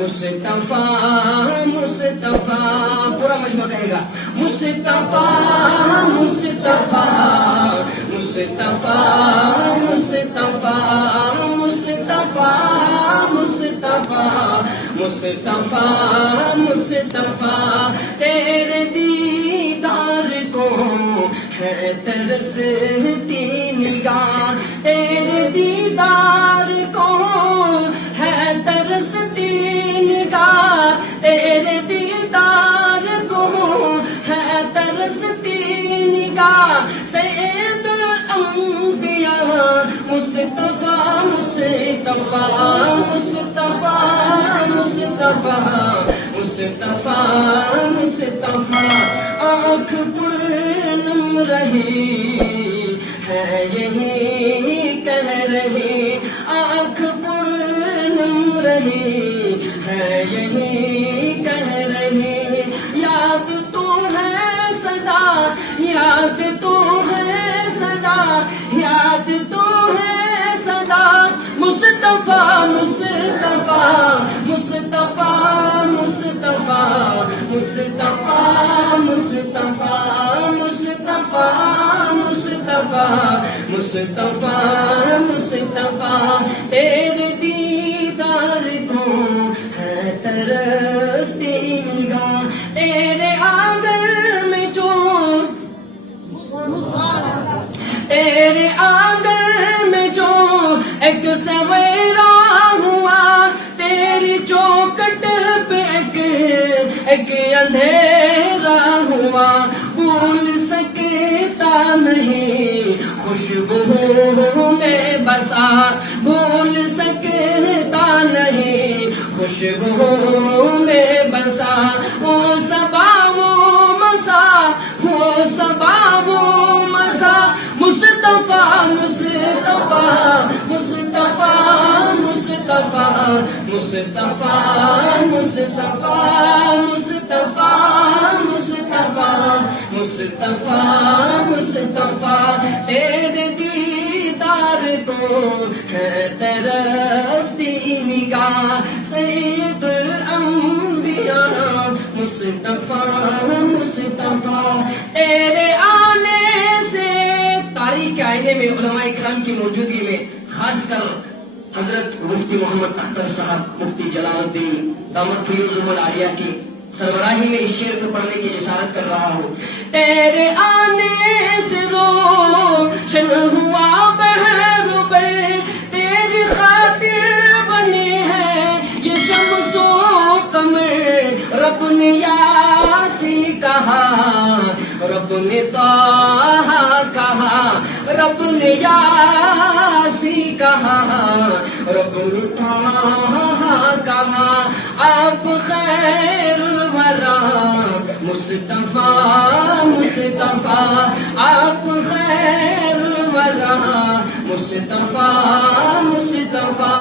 مصطفیٰ مصطفیٰ، پورا مجموعہ کہے گا مصطفیٰ مصطفیٰ مصطفیٰ مصطفیٰ مصطفیٰ مصطفیٰ مصطفیٰ مصطفیٰ، تیرے دیدار کو ہے ترستی نگاہ، تیرے دیدار کو ہے ترستی نگاہ، تیرے دیدار کو ہے ترستی نگاہ، سید الانبیاء مصطفیٰ مصطفیٰ مصطفیٰ مصطفیٰ مصطفیٰ مصطفیٰ، آنکھ پرنم رہی ہے یہی کہہ رہی، آنکھ پرنم رہی ہے یہی کہہ رہی، یاد تو ہے صدا، یاد تو ہے صدا، یاد تو ہے صدا، مصطفیٰ مصطفیٰ مصطفیٰ مصطفیٰ مصطفیٰ مصطفیٰ مصطفیٰ مصطفیٰ مصطفیٰ مصطفیٰ، تیرے دیدار کو ہے ترستی نگاہ، تیرے آنگن میں جو تیرے آنگن میں جو ایک سویرا ہوا، تیری چوکٹ پہ ایک اندھیرا ہوا، بھول سکتا نہیں خوشبو میں بسا، بھول سکتا نہیں خوشبو میں بسا، وہ صبا وہ مسا، وہ صبا وہ مسا، مصطفیٰ مصطفیٰ مصطفیٰ مصطفیٰ مصطفیٰ مصطفیٰ مصطفیٰ مصطفیٰ مصطفیٰ، تیرے دیدار کو ہے ترستی نگاہ، سید الانبیاء مصطفیٰ مصطفیٰ، تیرے آنے سے تاریخ آئینے میں علماء اکرام کی موجودگی میں خاص کر حضرت مفتی محمد اختر صاحب مفتی جلال الدین دامت فیوز العالیہ کی سربراہی میں اس شعر کو پڑھنے کی اشارت کر رہا ہوں، تیرے آنے سے روشن ہوا بحر بر، تیری خاطر بنی ہے یہ شمس و قمر، رب نے یاسی کہا، رب نے طٰہٰ کہا، رب نے یاسی کہا، رب نے طٰہٰ کہا، آپ خیر الورا مصطفیٰ مصطفیٰ، آپ خیر الورا مصطفیٰ مصطفیٰ۔